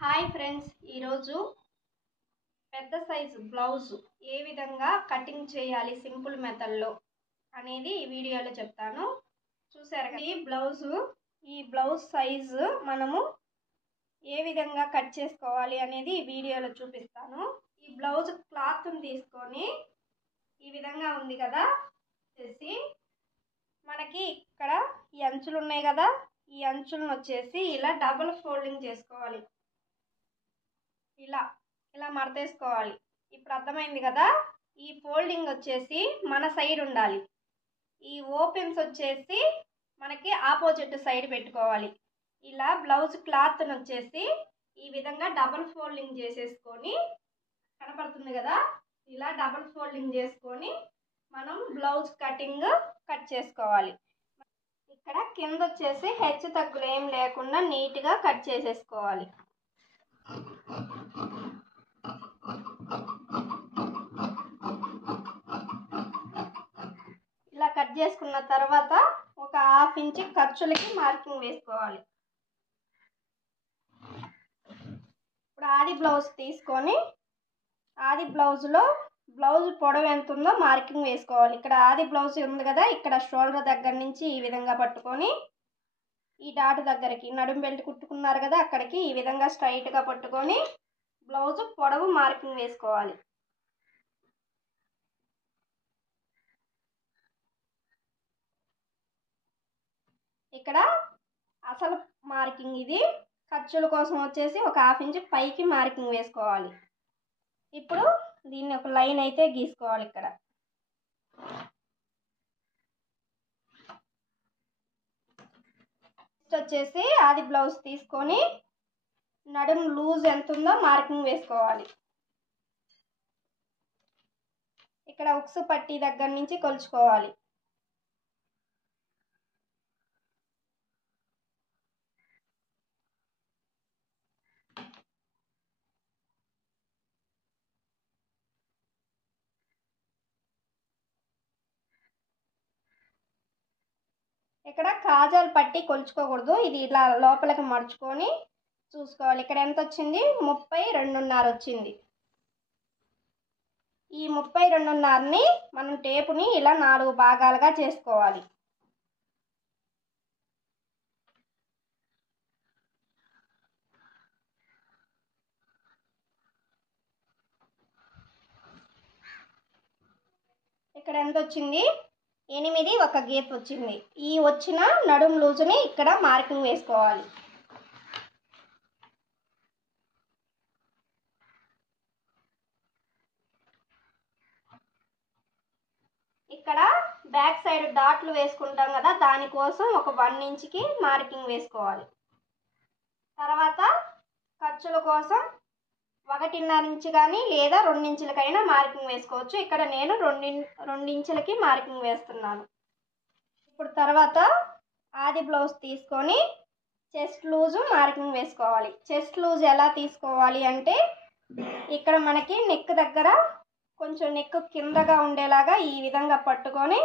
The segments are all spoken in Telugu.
హాయ్ ఫ్రెండ్స్, ఈరోజు పెద్ద సైజు బ్లౌజ్ ఏ విధంగా కటింగ్ చేయాలి సింపుల్ మెథడ్లో అనేది ఈ వీడియోలో చెప్తాను. చూసారు కదా, ఈ బ్లౌజ్ సైజు మనము ఏ విధంగా కట్ చేసుకోవాలి అనేది ఈ వీడియోలో చూపిస్తాను. ఈ బ్లౌజ్ క్లాత్ని తీసుకొని ఈ విధంగా ఉంది కదా, చేసి మనకి ఇక్కడ ఈ అంచులు ఉన్నాయి కదా, ఈ అంచులను వచ్చేసి ఇలా డబుల్ ఫోల్డింగ్ చేసుకోవాలి. ఇలా ఇలా మడతేసుకోవాలి. ఇప్పుడు అర్థమైంది కదా. ఈ ఫోల్డింగ్ వచ్చేసి మన సైడ్ ఉండాలి, ఈ ఓపెన్స్ వచ్చేసి మనకి ఆపోజిట్ సైడ్ పెట్టుకోవాలి. ఇలా బ్లౌజ్ క్లాత్ని వచ్చేసి ఈ విధంగా డబుల్ ఫోల్డింగ్ చేసేసుకొని, కనపడుతుంది కదా, ఇలా డబుల్ ఫోల్డింగ్ చేసుకొని మనం బ్లౌజ్ కట్ చేసుకోవాలి. ఇక్కడ కింద వచ్చేసి హెచ్చు తగ్గులు ఏం లేకుండా నీట్గా కట్ చేసేసుకోవాలి. ఇలా కట్ చేసుకున్న తర్వాత ఒక హాఫ్ ఇంచ్ ఖర్చులకి మార్కింగ్ వేసుకోవాలి. ఇప్పుడు ఆది బ్లౌజ్ తీసుకొని ఆది బ్లౌజ్లో బ్లౌజ్ పొడవు ఎంత ఉందో మార్కింగ్ వేసుకోవాలి. ఇక్కడ ఆది బ్లౌజ్ ఉంది కదా, ఇక్కడ షోల్డర్ దగ్గర నుంచి ఈ విధంగా పట్టుకొని ఈ డాట్ దగ్గరికి నడుము బెల్ట్ కుట్టుకున్నారు కదా, అక్కడికి ఈ విధంగా స్ట్రైట్గా పట్టుకొని బ్లౌజ్ పొడవు మార్కింగ్ వేసుకోవాలి. ఇక్కడ అసలు మార్కింగ్ ఇది. ఖర్చుల కోసం వచ్చేసి ఒక హాఫ్ ఇంచ్ పైకి మార్కింగ్ వేసుకోవాలి. ఇప్పుడు దీన్ని ఒక లైన్ అయితే గీసుకోవాలి. ఇక్కడ వచ్చేసి ఆది బ్లౌజ్ తీసుకొని నడుము లూజ్ ఎంత ఉందో మార్కింగ్ వేసుకోవాలి. ఇక్కడ ఉక్సు పట్టీ దగ్గర నుంచి కొలుచుకోవాలి. ఇక్కడ కాజాలు పట్టి కొలుచుకోకూడదు, ఇది ఇలా లోపలికి మడుచుకొని చూసుకోవాలి. ఇక్కడ ఎంత వచ్చింది? 32.5 వచ్చింది. ఈ 32.5ని మనం టేపుని ఇలా 4 భాగాలుగా చేసుకోవాలి. ఇక్కడ ఎంత వచ్చింది? 8 ఒక గీత వచ్చింది. ఈ వచ్చిన నడుము లూజుని ఇక్కడ మార్కింగ్ వేసుకోవాలి. ఇక్కడ బ్యాక్ సైడ్ డాట్లు వేసుకుంటాం కదా, దానికోసం ఒక 1 ఇంచ్కి మార్కింగ్ వేసుకోవాలి. తర్వాత ఖర్చుల కోసం 1.5 ఇంచు కానీ లేదా 2 ఇంచులకైనా మార్కింగ్ వేసుకోవచ్చు. ఇక్కడ నేను 2 ఇంచులకి మార్కింగ్ వేస్తున్నాను. ఇప్పుడు తర్వాత ఆది బ్లౌజ్ తీసుకొని చెస్ట్ లూజు మార్కింగ్ వేసుకోవాలి. చెస్ట్ లూజ్ ఎలా తీసుకోవాలి అంటే, ఇక్కడ మనకి నెక్ దగ్గర కొంచెం నెక్ కిందగా ఉండేలాగా ఈ విధంగా పట్టుకొని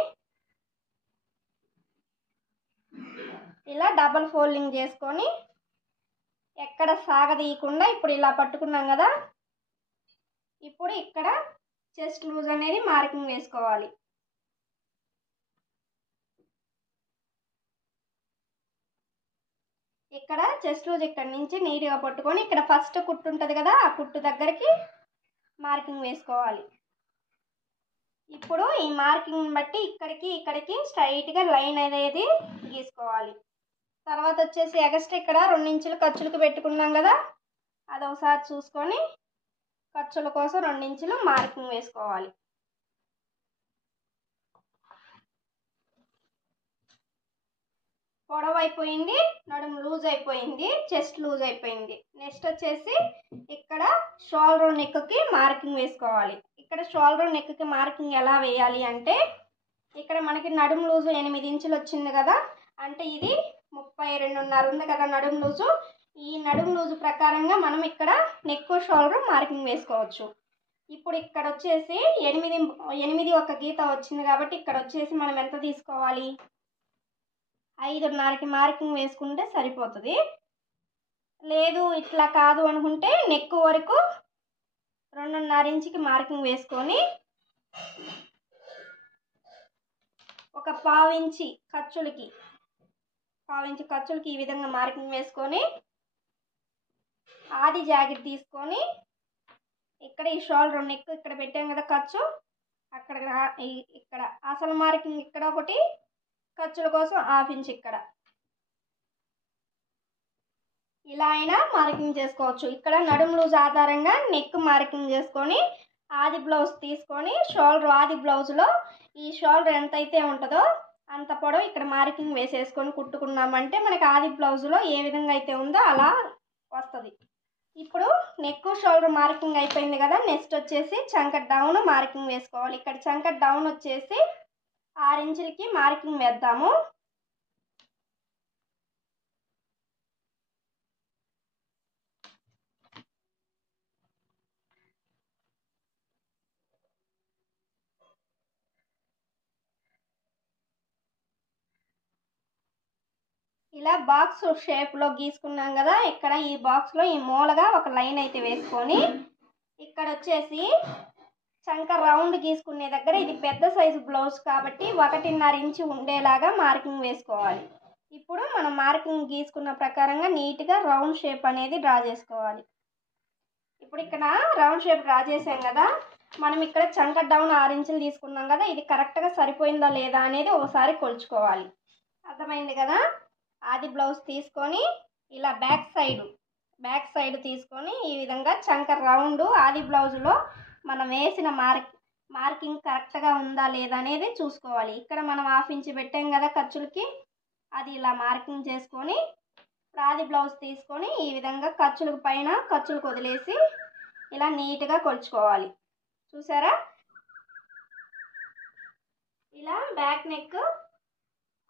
ఇలా డబల్ ఫోల్డింగ్ చేసుకొని ఎక్కడ సాగదీయకుండా ఇప్పుడు ఇలా పట్టుకున్నాం కదా, ఇప్పుడు ఇక్కడ చెస్ట్ లూజ్ అనేది మార్కింగ్ వేసుకోవాలి. ఇక్కడ చెస్ట్ లూజ్ ఇక్కడ నుంచి నీట్గా పట్టుకొని ఇక్కడ ఫస్ట్ కుట్టు ఉంటుంది కదా, ఆ కుట్టు దగ్గరికి మార్కింగ్ వేసుకోవాలి. ఇప్పుడు ఈ మార్కింగ్ బట్టి ఇక్కడికి స్ట్రైట్గా లైన్ అనేది గీసుకోవాలి. తర్వాత వచ్చేసి ఎక్స్ట్రా ఇక్కడ 2 ఇంచులు ఖర్చులకు పెట్టుకున్నాం కదా, అది ఒకసారి చూసుకొని ఖర్చుల కోసం 2 ఇంచులు మార్కింగ్ వేసుకోవాలి. పొడవు అయిపోయింది, నడుము లూజ్ అయిపోయింది, చెస్ట్ లూజ్ అయిపోయింది. నెక్స్ట్ వచ్చేసి ఇక్కడ షోల్డర్ నెక్కి మార్కింగ్ వేసుకోవాలి. ఇక్కడ షోల్డర్ నెక్కి మార్కింగ్ ఎలా వేయాలి అంటే, ఇక్కడ మనకి నడుము లూజు 8 ఇంచులు వచ్చింది కదా, అంటే ఇది 32.5 ఉంది కదా నడుము లూజు. ఈ నడుము లూజు ప్రకారంగా మనం ఇక్కడ నెక్ షోల్డర్ మార్కింగ్ వేసుకోవచ్చు. ఇప్పుడు ఇక్కడ వచ్చేసి 8 ఒక గీత వచ్చింది కాబట్టి ఇక్కడ వచ్చేసి మనం ఎంత తీసుకోవాలి? 5.5కి మార్కింగ్ వేసుకుంటే సరిపోతుంది. లేదు ఇట్లా కాదు అనుకుంటే నెక్ వరకు 2.5 ఇంచుకి మార్కింగ్ వేసుకొని ఒక 1/2 ఇంచి ఖర్చులకి ఈ విధంగా మార్కింగ్ వేసుకొని ఆది జాకెట్ తీసుకొని ఇక్కడ ఈ షోల్డర్ నెక్ ఇక్కడ పెట్టాం కదా ఖర్చు, అక్కడ ఇక్కడ అసలు మార్కింగ్ ఇక్కడ ఒకటి, ఖర్చుల కోసం 1/2 ఇంచ్ ఇక్కడ ఇలా అయినా మార్కింగ్ చేసుకోవచ్చు. ఇక్కడ నడుము లూజ్ ఆధారంగా నెక్ మార్కింగ్ చేసుకొని ఆది బ్లౌజ్ తీసుకొని షోల్డర్ ఆది బ్లౌజ్లో ఈ షోల్డర్ ఎంతైతే ఉంటుందో అంత పొడవు ఇక్కడ మార్కింగ్ వేసేసుకొని కుట్టుకున్నామంటే మనకి ఆది బ్లౌజ్లో ఏ విధంగా అయితే ఉందో అలా వస్తుంది. ఇప్పుడు నెక్ షోల్డర్ మార్కింగ్ అయిపోయింది కదా, నెక్స్ట్ వచ్చేసి చంక డౌన్ మార్కింగ్ వేసుకోవాలి. ఇక్కడ చంక డౌన్ వచ్చేసి 6 ఇంచులకి మార్కింగ్ వేద్దాము. ఇలా బాక్స్ షేప్లో గీసుకున్నాం కదా, ఇక్కడ ఈ బాక్స్లో ఈ మూలగా ఒక లైన్ అయితే వేసుకొని ఇక్కడ వచ్చేసి చంక రౌండ్ గీసుకునే దగ్గర ఇది పెద్ద సైజు బ్లౌజ్ కాబట్టి 1.5 ఇంచు ఉండేలాగా మార్కింగ్ వేసుకోవాలి. ఇప్పుడు మనం మార్కింగ్ గీసుకున్న ప్రకారంగా నీట్గా రౌండ్ షేప్ అనేది డ్రా చేసుకోవాలి. ఇప్పుడు ఇక్కడ రౌండ్ షేప్ డ్రా చేసాం కదా, మనం ఇక్కడ చంక డౌన్ 6 ఇంచులు తీసుకున్నాం కదా, ఇది కరెక్ట్గా సరిపోయిందా లేదా అనేది ఒకసారి కొలుచుకోవాలి. అర్థమైంది కదా. ఆది బ్లౌజ్ తీసుకొని ఇలా బ్యాక్ సైడ్ తీసుకొని ఈ విధంగా చంక రౌండ్ ఆది బ్లౌజ్లో మనం వేసిన మార్కింగ్ కరెక్ట్గా ఉందా లేదా అనేది చూసుకోవాలి. ఇక్కడ మనం 1/2 ఇంచ్ పెట్టాం కదా ఖర్చులకి, అది ఇలా మార్కింగ్ చేసుకొని ఆది బ్లౌజ్ తీసుకొని ఈ విధంగా ఖర్చులకు పైన ఖర్చులకు వదిలేసి ఇలా నీట్గా కొలుచుకోవాలి. చూసారా, ఇలా బ్యాక్ నెక్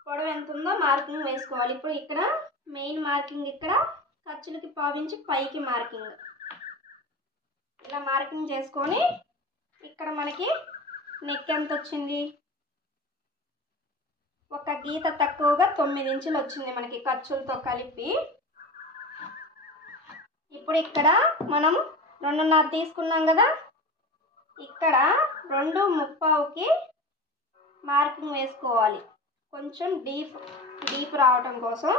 పొడవు ఎంత ఉందో మార్కింగ్ వేసుకోవాలి. ఇప్పుడు ఇక్కడ మెయిన్ మార్కింగ్ ఇక్కడ ఖర్చులకి 1/2 ఇంచ్ పైకి మార్కింగ్ ఇలా మార్కింగ్ చేసుకొని ఇక్కడ మనకి నెక్ ఎంత వచ్చింది, ఒక గీత తక్కువగా 9 ఇంచులు వచ్చింది మనకి ఖర్చులతో కలిపి. ఇప్పుడు ఇక్కడ మనం 2.5 తీసుకున్నాం కదా, ఇక్కడ 2.35కి మార్కింగ్ వేసుకోవాలి, కొంచెం డీప్ రావటం కోసం.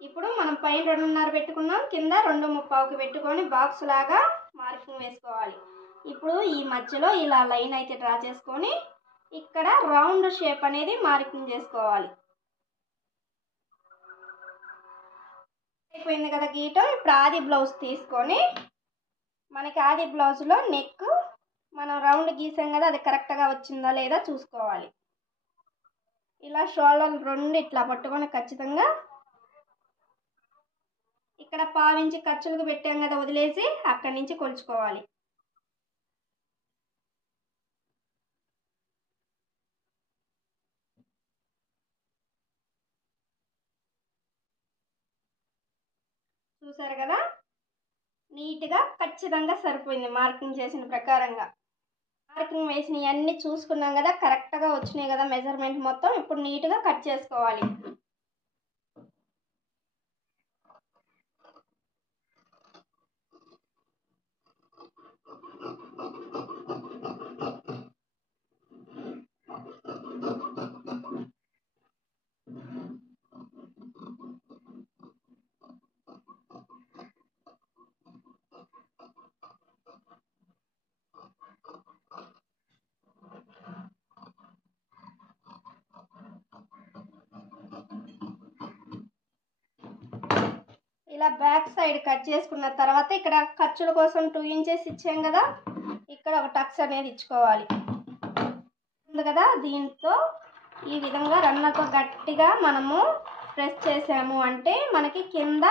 ఇప్పుడు మనం పైన 2.5 పెట్టుకున్నాం, కింద 2.35కి పెట్టుకొని బాక్స్ లాగా మార్కింగ్ వేసుకోవాలి. ఇప్పుడు ఈ మధ్యలో ఇలా లైన్ అయితే డ్రా చేసుకొని ఇక్కడ రౌండ్ షేప్ అనేది మార్కింగ్ చేసుకోవాలి. అయిపోయింది కదా గీయటం. ఇప్పుడు ఆది బ్లౌజ్ తీసుకొని మనకి ఆది బ్లౌజ్లో నెక్ మనం రౌండ్ గీసాం కదా, అది కరెక్ట్గా వచ్చిందా లేదా చూసుకోవాలి. ఇలా షోల్డర్ 2 ఇట్లా పట్టుకొని ఖచ్చితంగా ఇక్కడ 1/2 ఇంచ్ ఖర్చులకు పెట్టాం కదా, వదిలేసి అక్కడి నుంచి కొలుచుకోవాలి. చూసారు కదా, నీట్గా ఖచ్చితంగా సరిపోయింది మార్కింగ్ చేసిన ప్రకారంగా. మార్కింగ్ వేసినవి అన్నీ చూసుకున్నాం కదా, కరెక్ట్గా వచ్చినాయి కదా మెజర్మెంట్ మొత్తం. ఇప్పుడు నీట్గా కట్ చేసుకోవాలి. ఇలా బ్యాక్ సైడ్ కట్ చేసుకున్న తర్వాత ఇక్కడ ఖర్చుల కోసం 2 ఇంచెస్ ఇచ్చాం కదా, ఇక్కడ ఒక టక్స్ అనేది ఇచ్చుకోవాలి ఉంది కదా. దీంతో ఈ విధంగా రన్నర్తో గట్టిగా మనము ప్రెస్ చేసాము అంటే మనకి కింద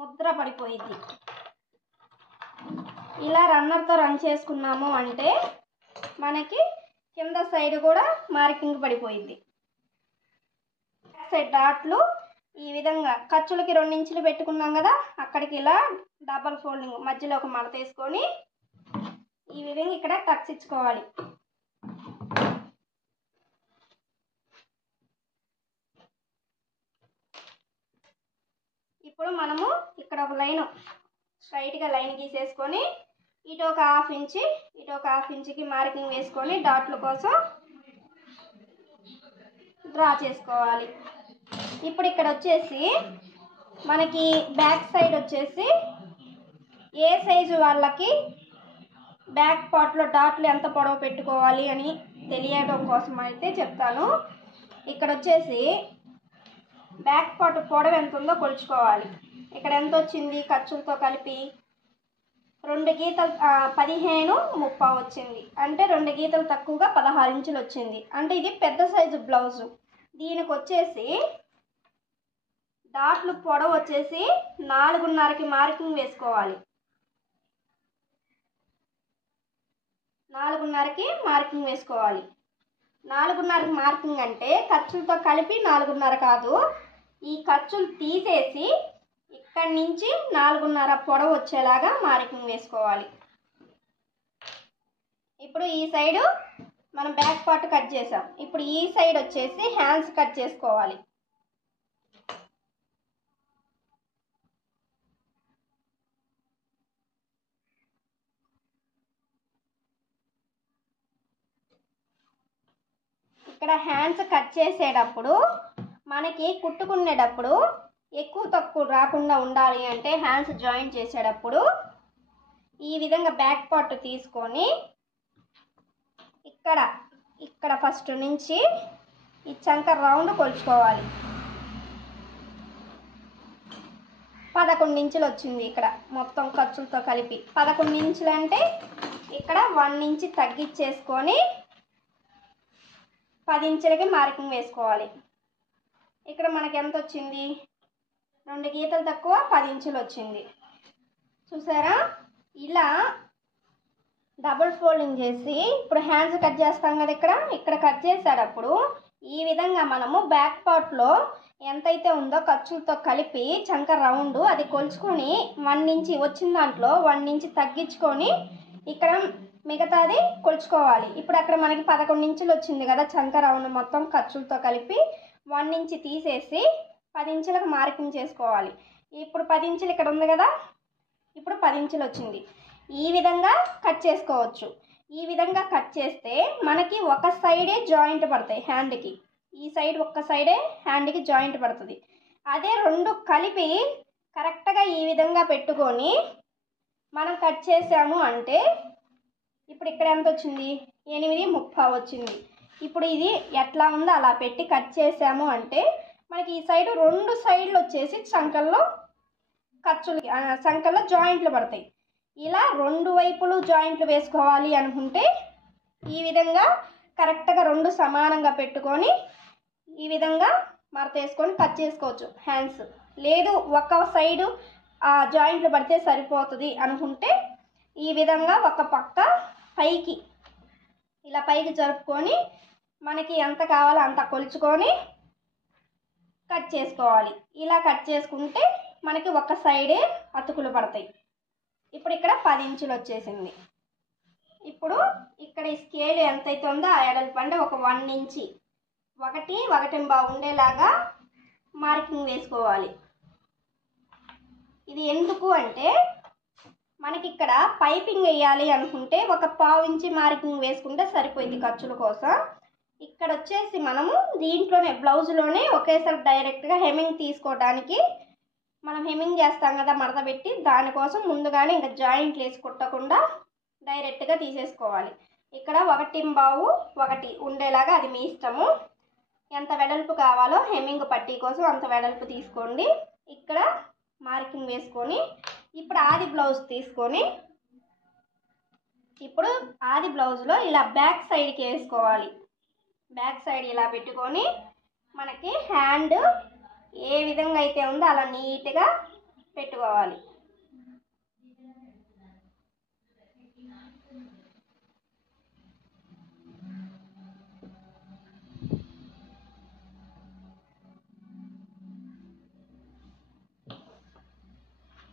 ముద్ర పడిపోయింది. ఇలా రన్నర్తో రన్ చేసుకున్నాము అంటే మనకి కింద సైడ్ కూడా మార్కింగ్ పడిపోయింది. బ్యాక్ సైడ్ డాట్లు ఈ విధంగా ఖర్చులకి 2 ఇంచులు పెట్టుకున్నాం కదా, అక్కడికి ఇలా డబల్ ఫోల్డింగ్ మధ్యలో ఒక మడత వేసుకొని ఈ విధంగా ఇక్కడ టక్స్ ఇచ్చుకోవాలి. ఇప్పుడు మనము ఇక్కడ ఒక లైన్ స్ట్రైట్గా లైన్ గీసేసుకొని ఇటు ఒక హాఫ్ ఇంచి ఇటు ఒక హాఫ్ ఇంచుకి మార్కింగ్ వేసుకొని డాట్ల కోసం డ్రా చేసుకోవాలి. ఇప్పుడు ఇక్కడ వచ్చేసి మనకి బ్యాక్ సైడ్ వచ్చేసి ఏ సైజు వాళ్ళకి బ్యాక్ పార్ట్లో డాట్లు ఎంత పొడవు పెట్టుకోవాలి అని తెలియడం కోసం అయితే చెప్తాను. ఇక్కడ వచ్చేసి బ్యాక్ పార్ట్ పొడవు ఎంత ఉందో కొలుచుకోవాలి. ఇక్కడ ఎంత వచ్చింది ఖర్చులతో కలిపి 2 గీతలు 15:30 వచ్చింది. అంటే 2 గీతలు తక్కువగా 16 ఇంచులు వచ్చింది. అంటే ఇది పెద్ద సైజు బ్లౌజు. దీనికి వచ్చేసి డాట్లు పొడవు వచ్చేసి 4:30కి మార్కింగ్ వేసుకోవాలి. 4:30కి మార్కింగ్ వేసుకోవాలి. 4:30కి మార్కింగ్ అంటే ఖర్చులతో కలిపి 4:30 కాదు, ఈ ఖర్చులు తీసేసి ఇక్కడి నుంచి 4:30 పొడవు వచ్చేలాగా మార్కింగ్ వేసుకోవాలి. ఇప్పుడు ఈ సైడు మనం బ్యాక్ పార్ట్ కట్ చేసాం. ఇప్పుడు ఈ సైడ్ వచ్చేసి హ్యాండ్స్ కట్ చేసుకోవాలి. ఇక్కడ హ్యాండ్స్ కట్ చేసేటప్పుడు మనకి కుట్టుకునేటప్పుడు ఎక్కువ తక్కువ రాకుండా ఉండాలి అంటే హ్యాండ్స్ జాయింట్ చేసేటప్పుడు ఈ విధంగా బ్యాక్ పార్ట్ తీసుకొని ఇక్కడ ఫస్ట్ నుంచి ఈ చంక రౌండ్ కొలుచుకోవాలి. 11 ఇంచులు వచ్చింది. ఇక్కడ మొత్తం ఖర్చులతో కలిపి 11 ఇంచులు అంటే ఇక్కడ 1 ఇంచు తగ్గించేసుకొని 10 ఇంచులకి మార్కింగ్ వేసుకోవాలి. ఇక్కడ మనకి ఎంత వచ్చింది? 2 గీతలు తక్కువ 10 ఇంచులు వచ్చింది. చూసారా? ఇలా డబుల్ ఫోల్డింగ్ చేసి ఇప్పుడు హ్యాండ్స్ కట్ చేస్తాం కదా, ఇక్కడ కట్ చేసేటప్పుడు ఈ విధంగా మనము బ్యాక్ పార్ట్లో ఎంతైతే ఉందో ఖర్చులతో కలిపి చంక రౌండ్ అది కొలుచుకొని 1 ఇంచు వచ్చిన దాంట్లో 1 ఇంచు తగ్గించుకొని ఇక్కడ మిగతాది కొలుచుకోవాలి. ఇప్పుడు అక్కడ మనకి 11 ఇంచులు వచ్చింది కదా చంక రౌండ్ మొత్తం ఖర్చులతో కలిపి 1 ఇంచు తీసేసి 10 ఇంచులకు మార్కింగ్ చేసుకోవాలి. ఇప్పుడు 10 ఇంచులు ఇక్కడ ఉంది కదా, ఇప్పుడు 10 ఇంచులు వచ్చింది. ఈ విధంగా కట్ చేసుకోవచ్చు. ఈ విధంగా కట్ చేస్తే మనకి ఒక సైడే జాయింట్ పడతాయి హ్యాండ్కి. ఈ సైడ్ ఒక్క సైడే హ్యాండ్కి జాయింట్ పడుతుంది. అదే 2 కలిపి కరెక్ట్గా ఈ విధంగా పెట్టుకొని మనం కట్ చేసాము అంటే ఇప్పుడు ఇక్కడ ఎంత వచ్చింది? 8:30 వచ్చింది. ఇప్పుడు ఇది ఎట్లా ఉందో అలా పెట్టి కట్ చేసాము అంటే మనకి ఈ సైడ్ 2 సైడ్లు వచ్చేసి చంకల్లో జాయింట్లు పడతాయి. ఇలా 2 వైపులు జాయింట్లు వేసుకోవాలి అనుకుంటే ఈ విధంగా కరెక్ట్గా 2 సమానంగా పెట్టుకొని ఈ విధంగా మడత వేసుకొని కట్ చేసుకోవచ్చు హ్యాండ్స్. లేదు ఒక సైడు జాయింట్లు పడితే సరిపోతుంది అనుకుంటే ఈ విధంగా ఒక పక్క పైకి ఇలా పైకి జరుపుకొని మనకి ఎంత కావాలో అంత కొలుచుకొని కట్ చేసుకోవాలి. ఇలా కట్ చేసుకుంటే మనకి ఒక సైడే అతుకులు పడతాయి. ఇప్పుడు ఇక్కడ 10 ఇంచులు వచ్చేసింది. ఇప్పుడు ఇక్కడ ఈ స్కేల్ ఎంతైతే ఉందో ఆ ఎడల్పు అంటే ఒక 1 ఇంచి 1.1 ఉండేలాగా మార్కింగ్ వేసుకోవాలి. ఇది ఎందుకు అంటే మనకి ఇక్కడ పైపింగ్ వేయాలి అనుకుంటే ఒక 1/4 ఇంచి మార్కింగ్ వేసుకుంటే సరిపోయింది ఖర్చుల కోసం. ఇక్కడ వచ్చేసి మనము దీంట్లోనే బ్లౌజ్లోనే ఒకేసారి డైరెక్ట్గా హెమ్మింగ్ తీసుకోవడానికి మనం హెమ్మింగ్ చేస్తాం కదా మడత పెట్టి, దానికోసం ముందుగానే ఇంకా జాయింట్లు వేసి కుట్టకుండా డైరెక్ట్గా తీసేసుకోవాలి. ఇక్కడ 1.1 ఉండేలాగా అది మీ ఇష్టము. ఎంత వెడల్పు కావాలో హెమ్మింగ్ పట్టీ కోసం అంత వెడల్పు తీసుకోండి. ఇక్కడ మార్కింగ్ వేసుకొని ఇప్పుడు ఆది బ్లౌజ్ తీసుకొని ఇప్పుడు ఆది బ్లౌజ్లో ఇలా బ్యాక్ సైడ్కి వేసుకోవాలి. బ్యాక్ సైడ్ ఇలా పెట్టుకొని మనకి హ్యాండ్ ఏ విధంగా అయితే ఉందో అలా నీట్గా పెట్టుకోవాలి.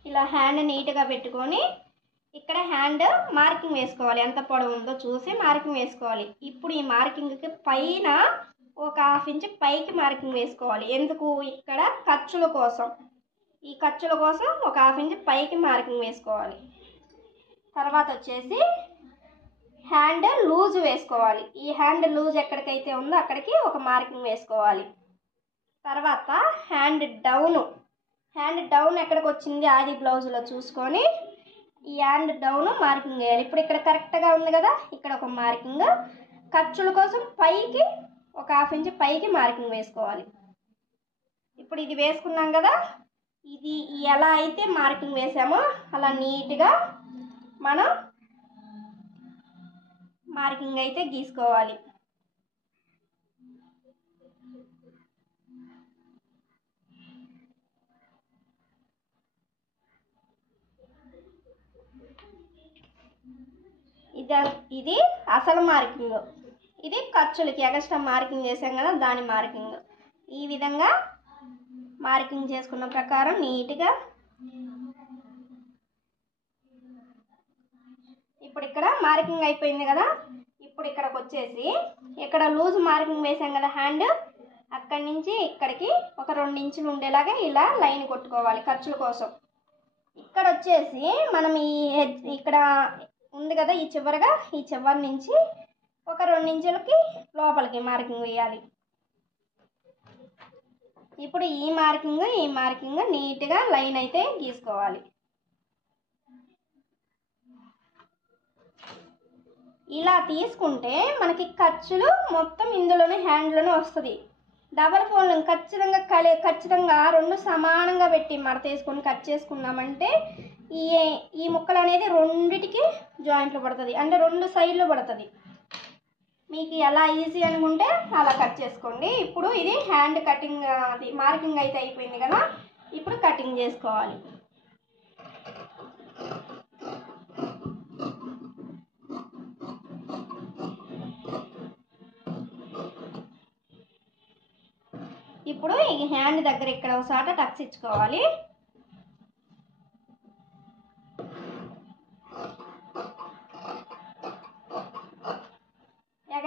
ఇలా హ్యాండ్ నీట్గా పెట్టుకొని ఇక్కడ హ్యాండ్ మార్కింగ్ వేసుకోవాలి. ఎంత పొడవు ఉందో చూసి మార్కింగ్ వేసుకోవాలి. ఇప్పుడు ఈ మార్కింగ్కి పైన ఒక 1/2 ఇంచ్ పైకి మార్కింగ్ వేసుకోవాలి. ఎందుకు? ఇక్కడ ఖర్చుల కోసం. ఈ ఖర్చుల కోసం ఒక 1/2 ఇంచ్ పైకి మార్కింగ్ వేసుకోవాలి. తర్వాత వచ్చేసి హ్యాండ్ లూజ్ వేసుకోవాలి. ఈ హ్యాండ్ లూజ్ ఎక్కడికైతే ఉందో అక్కడికి ఒక మార్కింగ్ వేసుకోవాలి. తర్వాత హ్యాండ్ డౌన్ ఎక్కడికి వచ్చింది ఆది బ్లౌజ్లో చూసుకొని ఈ హ్యాండ్ డౌన్ మార్కింగ్ వేయాలి. ఇప్పుడు ఇక్కడ కరెక్ట్గా ఉంది కదా, ఇక్కడ ఒక మార్కింగ్. ఖర్చుల కోసం పైకి ఒక 1/2 ఇంచ్ పైకి మార్కింగ్ వేసుకోవాలి. ఇప్పుడు ఇది వేసుకున్నాం కదా, ఇది ఎలా అయితే మార్కింగ్ వేసామో అలా నీట్గా మనం మార్కింగ్ అయితే గీసుకోవాలి. ఇది అసలు మార్కింగ్. ఇది ఖర్చులకి ఎక్స్ట్రా మార్కింగ్ చేసాం కదా దాని మార్కింగ్. ఈ విధంగా మార్కింగ్ చేసుకున్న ప్రకారం నీట్గా ఇప్పుడు ఇక్కడ మార్కింగ్ అయిపోయింది కదా. ఇప్పుడు ఇక్కడికి వచ్చేసి ఇక్కడ లూజ్ మార్కింగ్ వేసాం కదా హ్యాండ్, అక్కడి నుంచి ఇక్కడికి ఒక 2 ఇంచులు ఉండేలాగా ఇలా లైన్ కొట్టుకోవాలి ఖర్చుల కోసం. ఇక్కడ వచ్చేసి మనం ఇక్కడ ఉంది కదా ఈ చివరి నుంచి ఒక 2 ఇంచులకి లోపలికి మార్కింగ్ వేయాలి. ఇప్పుడు ఈ మార్కింగ్ నీట్గా లైన్ అయితే గీసుకోవాలి. ఇలా తీసుకుంటే మనకి ఖర్చులు మొత్తం ఇందులోనే హ్యాండ్లోనే వస్తుంది. డబల్ ఫోల్డింగ్ ఖచ్చితంగా 2 సమానంగా పెట్టి మడత వేసుకొని కట్ చేసుకున్నామంటే ఈ ముక్కలు అనేది 2టికి జాయింట్లు పడుతుంది, అంటే 2 సైడ్లు పడుతుంది. మీకు ఎలా ఈజీ అనుకుంటే అలా కట్ చేసుకోండి. ఇప్పుడు ఇది హ్యాండ్ కటింగ్ అది మార్కింగ్ అయితే అయిపోయింది కదా, ఇప్పుడు కటింగ్ చేసుకోవాలి. ఇప్పుడు ఈ హ్యాండ్ దగ్గర ఇక్కడ ఒకసారి టక్స్ ఇచ్చుకోవాలి.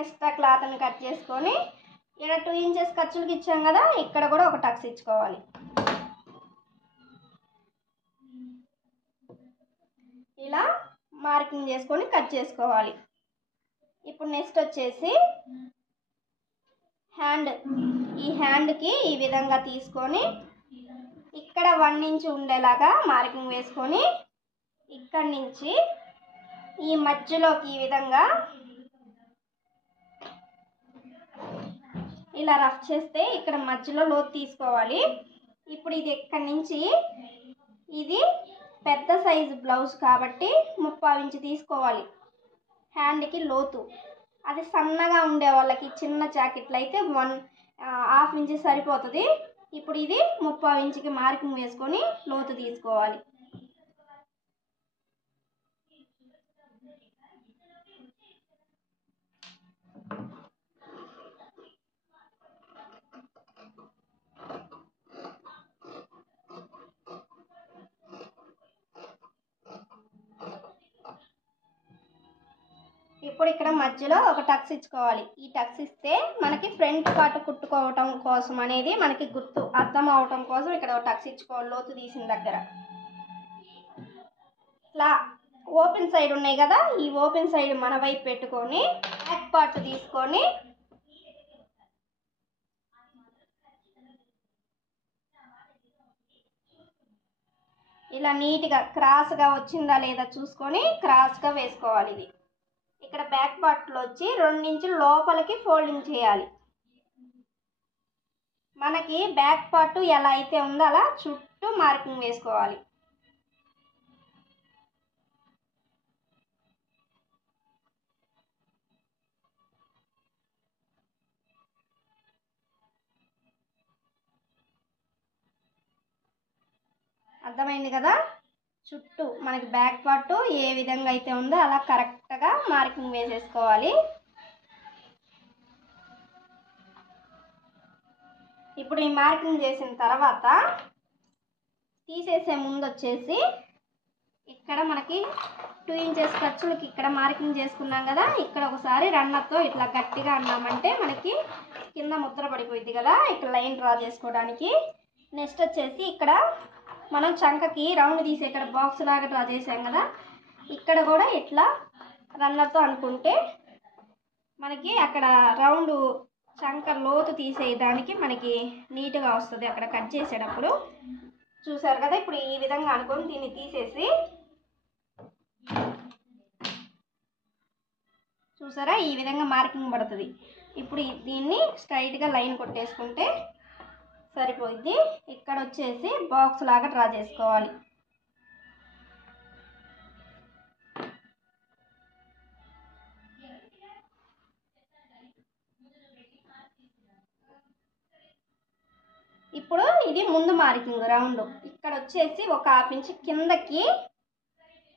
ఎక్స్ట్రా క్లాత్ని కట్ చేసుకొని ఇక్కడ 2 ఇంచెస్ ఖర్చులకి ఇచ్చాం కదా, ఇక్కడ కూడా ఒక టక్స్ ఇచ్చుకోవాలి. ఇలా మార్కింగ్ చేసుకొని కట్ చేసుకోవాలి. ఇప్పుడు నెక్స్ట్ వచ్చేసి ఈ హ్యాండ్కి ఈ విధంగా తీసుకొని ఇక్కడ 1 ఇంచ్ ఉండేలాగా మార్కింగ్ వేసుకొని ఇక్కడి నుంచి ఈ మధ్యలోకి ఈ విధంగా ఇలా రఫ్ చేస్తే ఇక్కడ మధ్యలో లోతు తీసుకోవాలి. ఇప్పుడు ఇది ఇక్కడి నుంచి ఇది పెద్ద సైజు బ్లౌజ్ కాబట్టి 3/4 ఇంచ్ తీసుకోవాలి హ్యాండ్కి లోతు. అది సన్నగా ఉండే వాళ్ళకి చిన్న జాకెట్లు అయితే 1/2 ఇంచ్ సరిపోతుంది. ఇప్పుడు ఇది 3/4 ఇంచుకి మార్కింగ్ వేసుకొని లోతు తీసుకోవాలి. ఇప్పుడు ఇక్కడ మధ్యలో ఒక టక్స్ ఇచ్చుకోవాలి. ఈ టక్స్ ఇస్తే మనకి ఫ్రంట్ పార్ట్ కుట్టుకోవటం కోసం అనేది మనకి అర్థం అవటం కోసం ఇక్కడ ఒక టక్స్ ఇచ్చుకోవాలి లోతు తీసిన దగ్గర. ఇట్లా ఓపెన్ సైడ్ ఉన్నాయి కదా, ఈ ఓపెన్ సైడ్ మన వైపు పెట్టుకొని బ్యాక్ పార్ట్ తీసుకొని ఇలా నీట్గా క్రాస్గా వచ్చిందా లేదా చూసుకొని క్రాస్గా వేసుకోవాలి. ఇది ఇక్కడ బ్యాక్ పార్ట్లో వచ్చి 2 ఇంచులు లోపలికి ఫోల్డింగ్ చేయాలి. మనకి బ్యాక్ పార్ట్ ఎలా అయితే ఉందో అలా చుట్టూ మార్కింగ్ వేసుకోవాలి. అర్థమైంది కదా, చుట్టూ మనకి బ్యాక్ పార్ట్ ఏ విధంగా అయితే ఉందో అలా కరెక్ట్గా మార్కింగ్ వేసేసుకోవాలి. ఇప్పుడు ఈ మార్కింగ్ చేసిన తర్వాత తీసేసే ముందు వచ్చేసి ఇక్కడ మనకి 2 ఇంచెస్ ఖర్చులకి ఇక్కడ మార్కింగ్ చేసుకున్నాం కదా, ఇక్కడ ఒకసారి రన్నర్తో ఇట్లా గట్టిగా అన్నామంటే మనకి కింద ముద్ర పడిపోయింది కదా, ఇక్కడ లైన్ డ్రా చేసుకోవడానికి. నెక్స్ట్ వచ్చేసి ఇక్కడ మనం చంకకి రౌండ్ తీసి ఇక్కడ బాక్స్ లాగా డ్రా చేసాం కదా, ఇక్కడ కూడా ఇట్లా రన్నర్తో అనుకుంటే మనకి అక్కడ రౌండ్ చంక లోతు తీసేయడానికి మనకి నీట్గా వస్తుంది అక్కడ కట్ చేసేటప్పుడు. చూసారు కదా, ఇప్పుడు ఈ విధంగా అనుకొని దీన్ని తీసేసి, చూసారా ఈ విధంగా మార్కింగ్ పడుతుంది. ఇప్పుడు దీన్ని స్ట్రైట్గా లైన్ కొట్టేసుకుంటే సరిపోద్ది. ఇక్కడ వచ్చేసి బాక్స్ లాగా డ్రా చేసుకోవాలి. ఇప్పుడు ఇది ముందు మార్కింగ్ రౌండ్, ఇక్కడ వచ్చేసి ఒక 1/2 ఇంచ్ కిందకి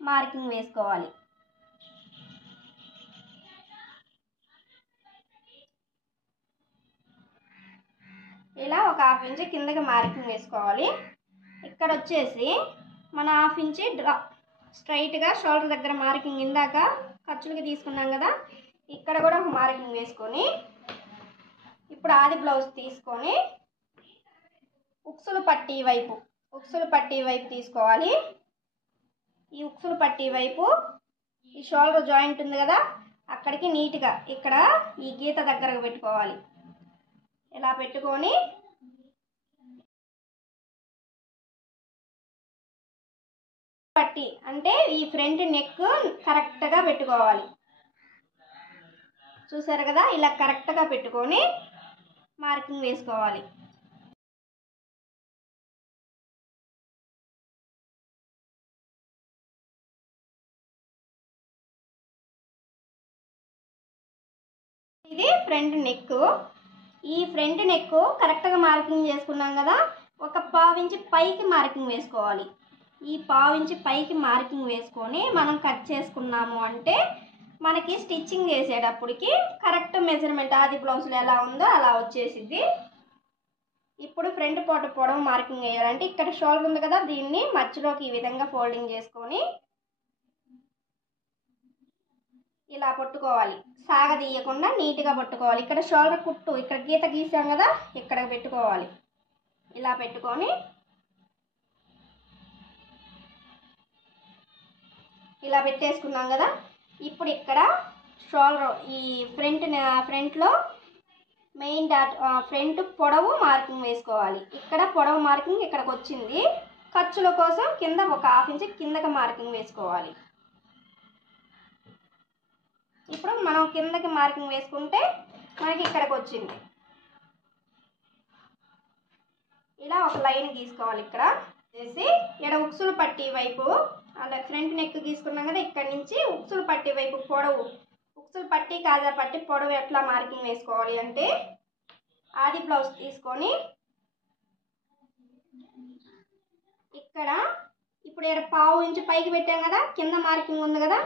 మార్కింగ్ వేసుకోవాలి. ఇలా ఒక 1/2 ఇంచ్ కిందకి మార్కింగ్ వేసుకోవాలి. ఇక్కడ వచ్చేసి మన 1/2 ఇంచ్ స్ట్రైట్గా షోల్డర్ దగ్గర మార్కింగ్ ఇందాక ఖర్చులకి తీసుకున్నాం కదా, ఇక్కడ కూడా ఒక మార్కింగ్ వేసుకొని ఇప్పుడు ఆది బ్లౌజ్ తీసుకొని ఉక్సులు పట్టీ వైపు తీసుకోవాలి. ఈ ఉక్సులు పట్టీ వైపు ఈ షోల్డర్ జాయింట్ ఉంది కదా, అక్కడికి నీట్గా ఇక్కడ ఈ గీత దగ్గరకు పెట్టుకోవాలి. ఇలా పెట్టుకొని పట్టీ అంటే ఈ ఫ్రంట్ నెక్ కరెక్ట్గా పెట్టుకోవాలి. చూసారు కదా, ఇలా కరెక్ట్గా పెట్టుకొని మార్కింగ్ వేసుకోవాలి. ఇది ఫ్రంట్ నెక్. ఈ ఫ్రంట్ నెక్ కరెక్ట్గా మార్కింగ్ చేసుకున్నాం కదా, ఒక 1/2 ఇంచ్ పైకి మార్కింగ్ వేసుకోవాలి. ఈ 1/2 ఇంచ్ పైకి మార్కింగ్ వేసుకొని మనం కట్ చేసుకున్నాము అంటే మనకి స్టిచ్చింగ్ చేసేటప్పటికి కరెక్ట్ మెజర్మెంట్ ఆది బ్లౌజ్లో ఎలా ఉందో అలా వచ్చేసిద్ది. ఇప్పుడు ఫ్రంట్ పొడవు మార్కింగ్ వేయాలంటే ఇక్కడ షోల్డర్ ఉంది కదా, దీన్ని మధ్యలోకి ఈ విధంగా ఫోల్డింగ్ చేసుకొని ఇలా పట్టుకోవాలి. సాగదీయకుండా నీట్గా పట్టుకోవాలి. ఇక్కడ షోల్డర్ కుట్టు ఇక్కడ గీత గీసాం కదా, ఇక్కడ పెట్టుకోవాలి. ఇలా పెట్టుకొని ఇలా పెట్టేసుకున్నాం కదా, ఇప్పుడు ఇక్కడ షోల్డర్ ఈ ఫ్రంట్లో మెయిన్ ఫ్రంట్ పొడవు మార్కింగ్ వేసుకోవాలి. ఇక్కడ పొడవు మార్కింగ్ ఇక్కడికి వచ్చింది. ఖర్చుల కోసం కింద ఒక 1/2 ఇంచ్ కిందకి మార్కింగ్ వేసుకోవాలి. ఇప్పుడు మనం కిందకి మార్కింగ్ వేసుకుంటే మనకి ఇక్కడికి వచ్చింది. ఇలా ఒక లైన్ గీసుకోవాలి. ఇక్కడ చేసి ఇక్కడ ఉక్సులు పట్టీ వైపు అలా ఫ్రంట్ నెక్ గీసుకున్నాం కదా, ఇక్కడ నుంచి ఉక్సులు పట్టీ వైపు పొడవు, ఉక్సులు పట్టీ కాజా పట్టీ పొడవు ఎట్లా మార్కింగ్ వేసుకోవాలి అంటే ఆది బ్లౌజ్ తీసుకొని ఇక్కడ ఇప్పుడు ఇక్కడ 1/2 ఇంచ్ పైకి పెట్టాం కదా, కింద మార్కింగ్ ఉంది కదా,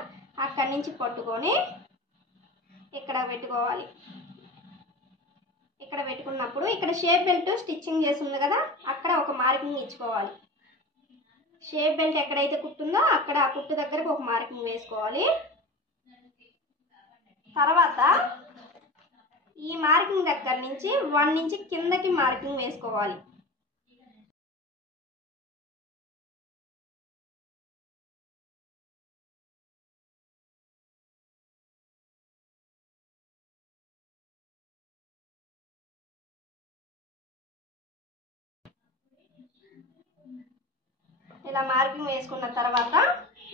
అక్కడి నుంచి పట్టుకొని ఇక్కడ పెట్టుకోవాలి. ఇక్కడ పెట్టుకున్నప్పుడు ఇక్కడ షేప్ బెల్ట్ స్టిచ్చింగ్ చేసి ఉంది కదా, అక్కడ ఒక మార్కింగ్ ఇచ్చుకోవాలి. షేప్ బెల్ట్ ఎక్కడైతే కుట్టుందో అక్కడ ఆ కుట్టు దగ్గరకు ఒక మార్కింగ్ వేసుకోవాలి. తర్వాత ఈ మార్కింగ్ దగ్గర నుంచి 1 ఇంచ్ కిందకి మార్కింగ్ వేసుకోవాలి. ఇలా మార్కింగ్ వేసుకున్న తర్వాత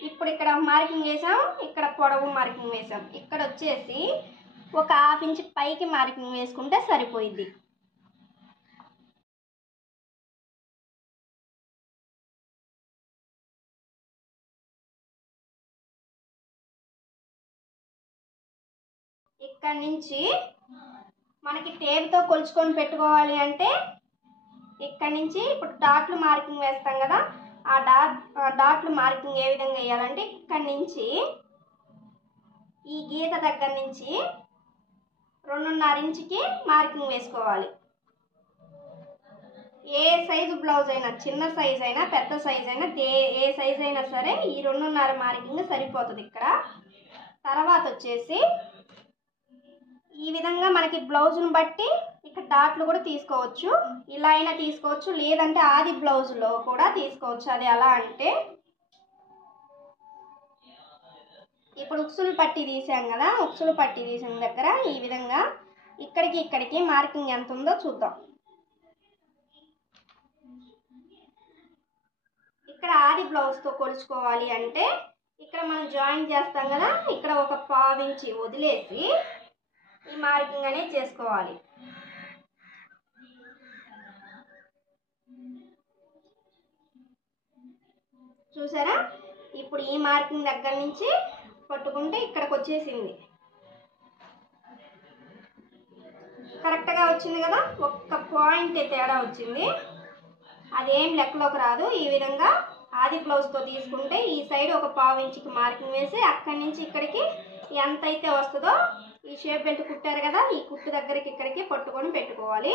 ఇప్పుడు ఇక్కడ మార్కింగ్ వేసాం, ఇక్కడ పొడవు మార్కింగ్ వేసాం. ఇక్కడ వచ్చేసి ఒక 1/2 ఇంచ్ పైకి మార్కింగ్ వేసుకుంటే సరిపోయిద్ది. ఇక్కడ నుంచి మనకి టేప్తో కొలుచుకొని పెట్టుకోవాలి అంటే ఇక్కడ నుంచి ఇప్పుడు డాట్లు మార్కింగ్ వేస్తాం కదా, ఆ డాట్లు మార్కింగ్ ఏ విధంగా వేయాలంటే ఇక్కడ నుంచి ఈ గీత దగ్గర నుంచి 2.5 ఇంచుకి మార్కింగ్ వేసుకోవాలి. ఏ సైజు బ్లౌజ్ అయినా, చిన్న సైజ్ అయినా పెద్ద సైజ్ అయినా, ఏ సైజ్ అయినా సరే ఈ 2.5 మార్కింగ్ సరిపోతుంది. ఇక్కడ తర్వాత వచ్చేసి ఈ విధంగా మనకి బ్లౌజ్ను బట్టి ఇక్కడ డాట్లు కూడా తీసుకోవచ్చు, ఇలా అయినా తీసుకోవచ్చు, లేదంటే ఆది బ్లౌజ్లో కూడా తీసుకోవచ్చు. అది ఎలా అంటే ఇప్పుడు ఉక్సులు పట్టి తీసాం కదా, ఉక్సులు పట్టి తీసిన దగ్గర ఈ విధంగా ఇక్కడికి మార్కింగ్ ఎంత ఉందో చూద్దాం. ఇక్కడ ఆది బ్లౌజ్తో కొలుచుకోవాలి అంటే ఇక్కడ మనం జాయిన్ చేస్తాం కదా, ఇక్కడ ఒక 1/2 ఇంచి వదిలేసి ఈ మార్కింగ్ అనేది చేసుకోవాలి. చూసారా, ఇప్పుడు ఈ మార్కింగ్ దగ్గర నుంచి పట్టుకుంటే ఇక్కడికి వచ్చేసింది, కరెక్ట్గా వచ్చింది కదా. ఒక్క పాయింట్ తేడా వచ్చింది, అదేం లెక్కలోకి రాదు. ఈ విధంగా ఆది బ్లౌజ్తో తీసుకుంటే ఈ సైడ్ ఒక 1/2 ఇంచికి మార్కింగ్ వేసి అక్కడి నుంచి ఇక్కడికి ఎంత అయితే వస్తుందో ఈ షేప్ బెల్ట్ కుట్టారు కదా, ఈ కుట్టు దగ్గరికి ఇక్కడికి పట్టుకొని పెట్టుకోవాలి.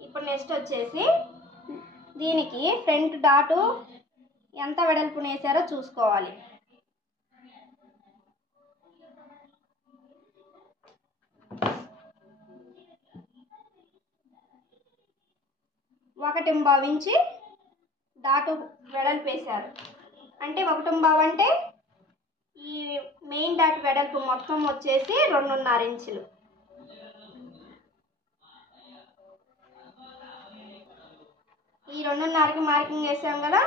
ఇప్పుడు నెక్స్ట్ వచ్చేసి దీనికి ఫ్రంట్ డాటు ఎంత వెడల్పు వేసారో చూసుకోవాలి. ఒకటి 1/2 ఇంచి డాటు వెడల్పు వేశారు అంటే 1/2 అంటే ఈ మెయిన్ డాట్ వెడల్పు మొత్తం వచ్చేసి 2.5 ఇంచులు. ఈ 2.5కి మార్కింగ్ వేసాం కదా,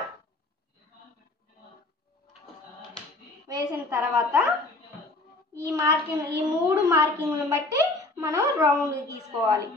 వేసిన తర్వాత ఈ 3 మార్కింగ్లను బట్టి మనం రౌండ్ తీసుకోవాలి.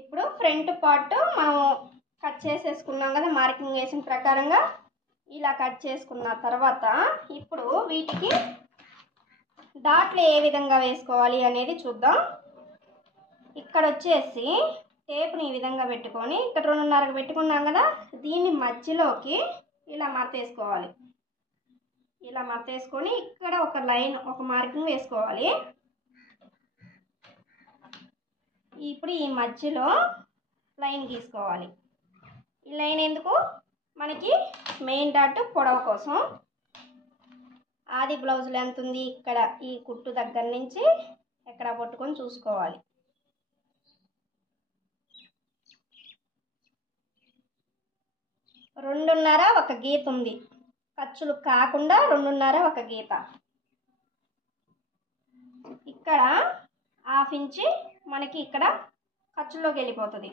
ఇప్పుడు ఫ్రంట్ పార్ట్ మనం కట్ చేసేసుకున్నాం కదా, మార్కింగ్ వేసిన ప్రకారంగా ఇలా కట్ చేసుకున్న తర్వాత ఇప్పుడు వీటికి డాట్లు ఏ విధంగా వేసుకోవాలి అనేది చూద్దాం. ఇక్కడ వచ్చేసి టేప్ని ఈ విధంగా పెట్టుకొని ఇక్కడ 2.5కి పెట్టుకున్నాం కదా, దీన్ని మధ్యలోకి ఇలా మడతేసుకోవాలి. ఇలా మడతేసుకొని ఇక్కడ ఒక లైన్ ఒక మార్కింగ్ వేసుకోవాలి. ఇప్పుడు ఈ మధ్యలో లైన్ గీసుకోవాలి. ఈ లైన్ ఎందుకు, మనకి మెయిన్ డాట్ పొడవు కోసం. ఆది బ్లౌజ్లో ఎంత ఉంది, ఇక్కడ ఈ కుట్టు దగ్గర నుంచి ఎక్కడ పట్టుకొని చూసుకోవాలి. రెండున్నర ఒక గీత ఉంది, ఖర్చులు కాకుండా 2.5 ఒక గీత. ఇక్కడ 1/2 ఇంచి మనకి ఇక్కడ ఖర్చులోకి వెళ్ళిపోతుంది.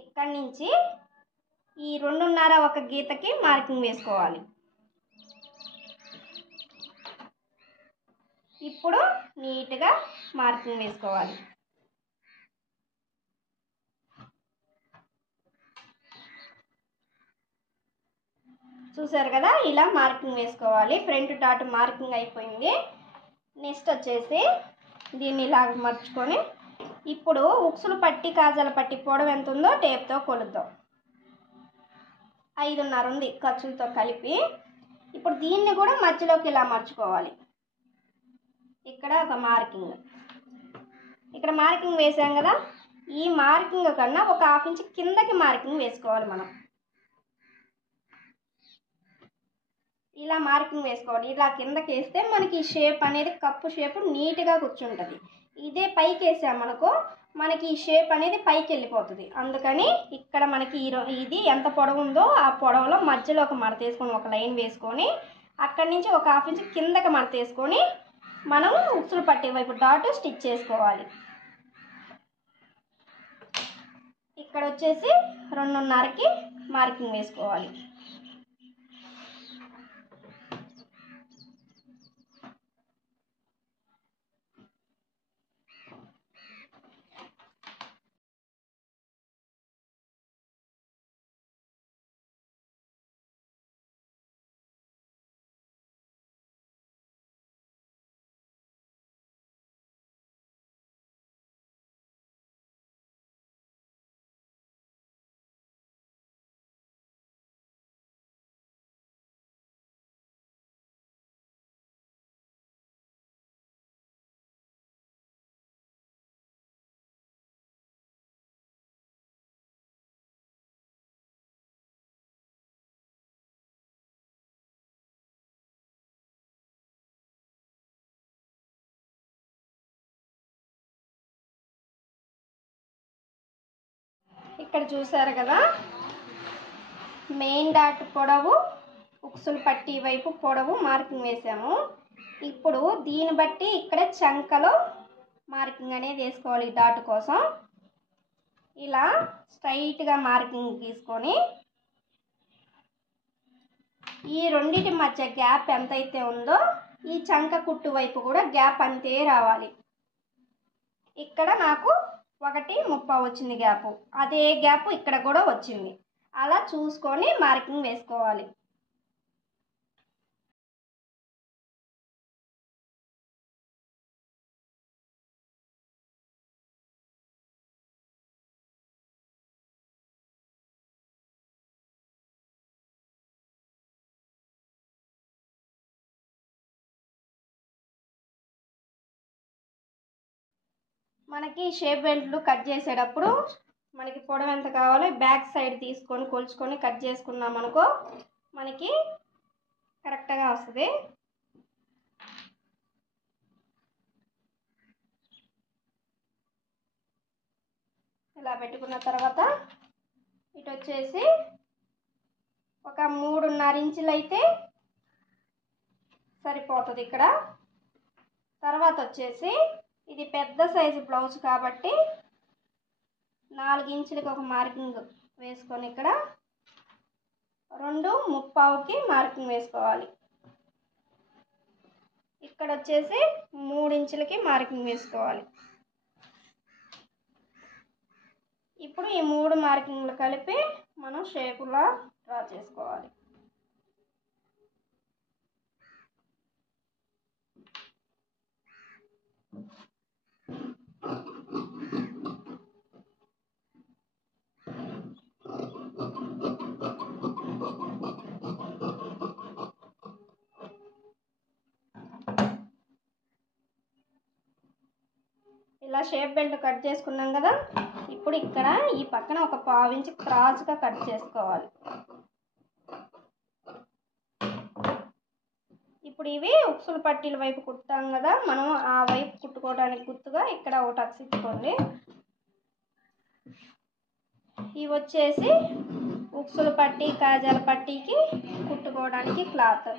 ఇక్కడి నుంచి ఈ 2.5 ఒక గీతకి మార్కింగ్ వేసుకోవాలి. ఇప్పుడు నీట్గా మార్కింగ్ వేసుకోవాలి. చూసారు కదా, ఇలా మార్కింగ్ వేసుకోవాలి. ఫ్రంట్ డాట్ మార్కింగ్ అయిపోయింది. నెక్స్ట్ వచ్చేసి దీన్ని ఇలా మర్చుకొని ఇప్పుడు ఉక్సులు పట్టి కాజాల పట్టి పొడవు ఎంత ఉందో టేప్తో కొలుద్దాం. 5.5 ఉంది ఖర్చులతో కలిపి. ఇప్పుడు దీన్ని కూడా మధ్యలోకి ఇలా మర్చుకోవాలి. ఇక్కడ ఒక మార్కింగ్, ఇక్కడ మార్కింగ్ వేసాం కదా, ఈ మార్కింగ్ కన్నా ఒక 1/2 ఇంచ్ కిందకి మార్కింగ్ వేసుకోవాలి. మనం ఇలా మార్కింగ్ వేసుకోవాలి. ఇలా కిందకి వేస్తే మనకి ఈ షేప్ అనేది కప్పు షేప్ నీట్గా కూర్చుంటుంది. ఇదే పైకి వేసామనుకో మనకి ఈ షేప్ అనేది పైకి వెళ్ళిపోతుంది. అందుకని ఇక్కడ మనకి ఇది ఎంత పొడవు ఉందో ఆ పొడవులో మధ్యలో ఒక మడత వేసుకొని ఒక లైన్ వేసుకొని అక్కడి నుంచి ఒక హాఫ్ ఇంచ్ కిందకి మడత వేసుకొని మనం ఉక్సులు పట్టే వైపు డాట్ స్టిచ్ చేసుకోవాలి. ఇక్కడ వచ్చేసి 2:30కి మార్కింగ్ వేసుకోవాలి. ఇక్కడ చూసారు కదా, మెయిన్ డాట్ పొడవు, ఉక్సులు పట్టి వైపు పొడవు మార్కింగ్ వేసాము. ఇప్పుడు దీన్ని బట్టి ఇక్కడ చంకలో మార్కింగ్ అనేది వేసుకోవాలి. డాట్ కోసం ఇలా స్ట్రైట్గా మార్కింగ్ తీసుకొని ఈ రెండింటి మధ్య గ్యాప్ ఎంతైతే ఉందో ఈ చంక కుట్టు వైపు కూడా గ్యాప్ అంతే రావాలి. ఇక్కడ నాకు 1:30 వచ్చింది గ్యాప్, అదే గ్యాప్ ఇక్కడ కూడా వచ్చింది. అలా చూసుకొని మార్కింగ్ వేసుకోవాలి. మనకి షేప్ బెల్ట్లు కట్ చేసేటప్పుడు మనకి పొడవు ఎంత కావాలో బ్యాక్ సైడ్ తీసుకొని కొలుచుకొని కట్ చేసుకున్నాం అనుకో మనకి కరెక్ట్గా వస్తుంది. ఇలా పెట్టుకున్న తర్వాత ఇటు వచ్చేసి ఒక 3.5 ఇంచులు అయితే సరిపోతుంది. ఇక్కడ తర్వాత వచ్చేసి ఇది పెద్ద సైజు బ్లౌజ్ కాబట్టి 4 ఇంచులకి ఒక మార్కింగ్ వేసుకొని ఇక్కడ 2:30కి మార్కింగ్ వేసుకోవాలి. ఇక్కడ వచ్చేసి 3 ఇంచులకి మార్కింగ్ వేసుకోవాలి. ఇప్పుడు ఈ 3 మార్కింగ్లు కలిపి మనం షేపులా డ్రా చేసుకోవాలి. ఇలా షేప్ బెల్ట్ కట్ చేసుకున్నాం కదా, ఇప్పుడు ఇక్కడ ఈ పక్కన ఒక 1/4 ఇంచ్ క్రాస్గా కట్ చేసుకోవాలి. ఇప్పుడు ఇవి ఉక్సులు పట్టీల వైపు కుట్టాం కదా, మనం ఆ వైపు కుట్టుకోవడానికి గుర్తుగా ఇక్కడ ఒక టక్స్ ఇచ్చుకోండి. ఇవి వచ్చేసి ఉక్సులు పట్టీ కాజాల పట్టీకి కుట్టుకోవడానికి క్లాత్.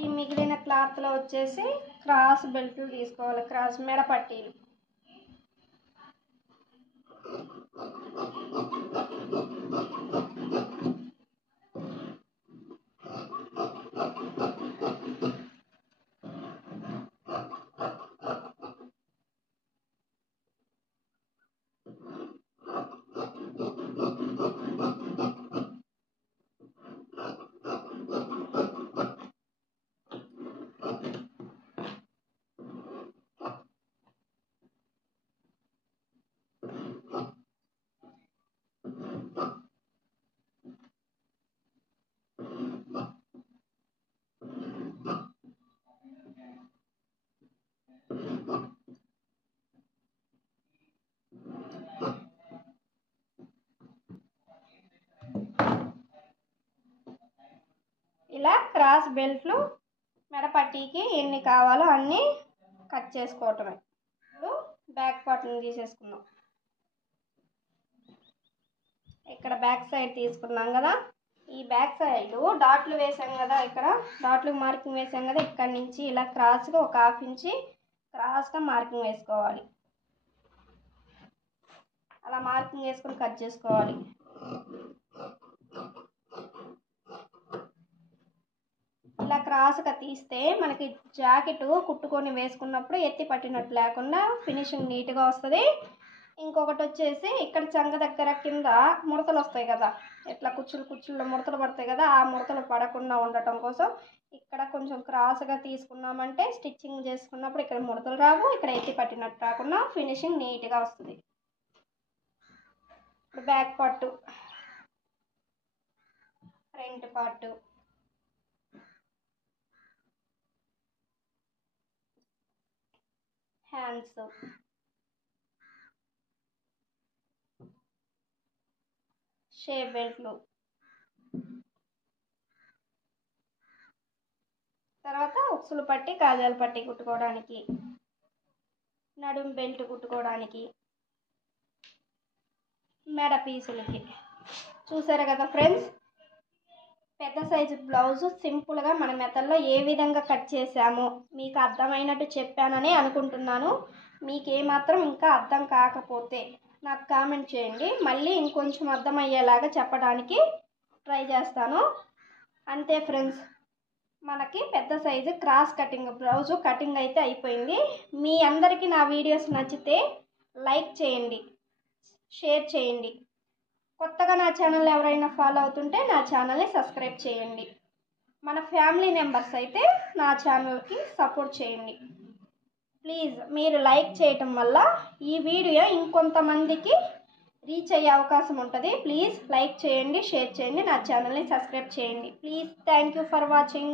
ఈ మిగిలిన క్లాత్లో వచ్చేసి క్రాస్ బెల్ట్లు తీసుకోవాలి, క్రాస్ మెడ పట్టీలు. ఇలా క్రాస్ బెల్ట్లు మెడపట్టీకి ఎన్ని కావాలో అన్నీ కట్ చేసుకోవటమే. ఇప్పుడు బ్యాక్ పార్ట్ని తీసేసుకుందాం. ఇక్కడ బ్యాక్ సైడ్ తీసుకున్నాం కదా, ఈ బ్యాక్ సైడ్ డాట్లు వేసాం కదా, ఇక్కడ డాట్లు మార్కింగ్ వేసాం కదా, ఇక్కడ నుంచి ఇలా క్రాస్గా ఒక 1/2 ఇంచి క్రాస్గా మార్కింగ్ వేసుకోవాలి. అలా మార్కింగ్ వేసుకొని కట్ చేసుకోవాలి. ఇలా క్రాస్గా తీస్తే మనకి జాకెట్ కుట్టుకొని వేసుకున్నప్పుడు ఎత్తి పట్టినట్టు లేకుండా ఫినిషింగ్ నీట్గా వస్తుంది. ఇంకొకటి వచ్చేసి ఇక్కడ చంక దగ్గర కింద ముడతలు వస్తాయి కదా, ఇట్లా కుచ్చుల్లో ముడతలు పడతాయి కదా, ఆ ముడతలు పడకుండా ఉండటం కోసం ఇక్కడ కొంచెం క్రాస్గా తీసుకున్నామంటే స్టిచ్చింగ్ చేసుకున్నప్పుడు ఇక్కడ ముడతలు రావు, ఇక్కడ ఎత్తి పట్టినట్టు రాకుండా ఫినిషింగ్ నీట్గా వస్తుంది. ఇప్పుడు back part, front part, hands, shape బెల్ట్లు, తర్వాత ఉక్సులు పట్టి కాజాలు పట్టి కుట్టుకోవడానికి, నడుం బెల్ట్ కుట్టుకోవడానికి, మెడ పీసులకి. చూసారు కదా ఫ్రెండ్స్, పెద్ద సైజు బ్లౌజు సింపుల్గా మన మెథడ్లో ఏ విధంగా కట్ చేసామో మీకు అర్థమైనట్టు చెప్పానని అనుకుంటున్నాను. మీకు ఏమాత్రం ఇంకా అర్థం కాకపోతే నాకు కామెంట్ చేయండి, మళ్ళీ ఇంకొంచెం అర్థమయ్యేలాగా చెప్పడానికి ట్రై చేస్తాను. అంతే ఫ్రెండ్స్, మనకి పెద్ద size cross cutting blouse cutting అయితే అయిపోయింది. మీ అందరికీ నా వీడియోస్ నచ్చితే లైక్ చేయండి, షేర్ చేయండి. కొత్తగా నా ఛానల్ ఎవరైనా ఫాలో అవుతుంటే నా ఛానల్ని సబ్స్క్రైబ్ చేయండి. మన ఫ్యామిలీ మెంబర్స్ అయితే నా ఛానల్కి సపోర్ట్ చేయండి ప్లీజ్. మీరు లైక్ చేయటం వల్ల ఈ వీడియో ఇంకొంతమందికి రీచ్ అయ్యే అవకాశం ఉంటుంది. ప్లీజ్ లైక్ చేయండి, షేర్ చేయండి, నా ఛానల్ని సబ్స్క్రైబ్ చేయండి please. Thank you for watching.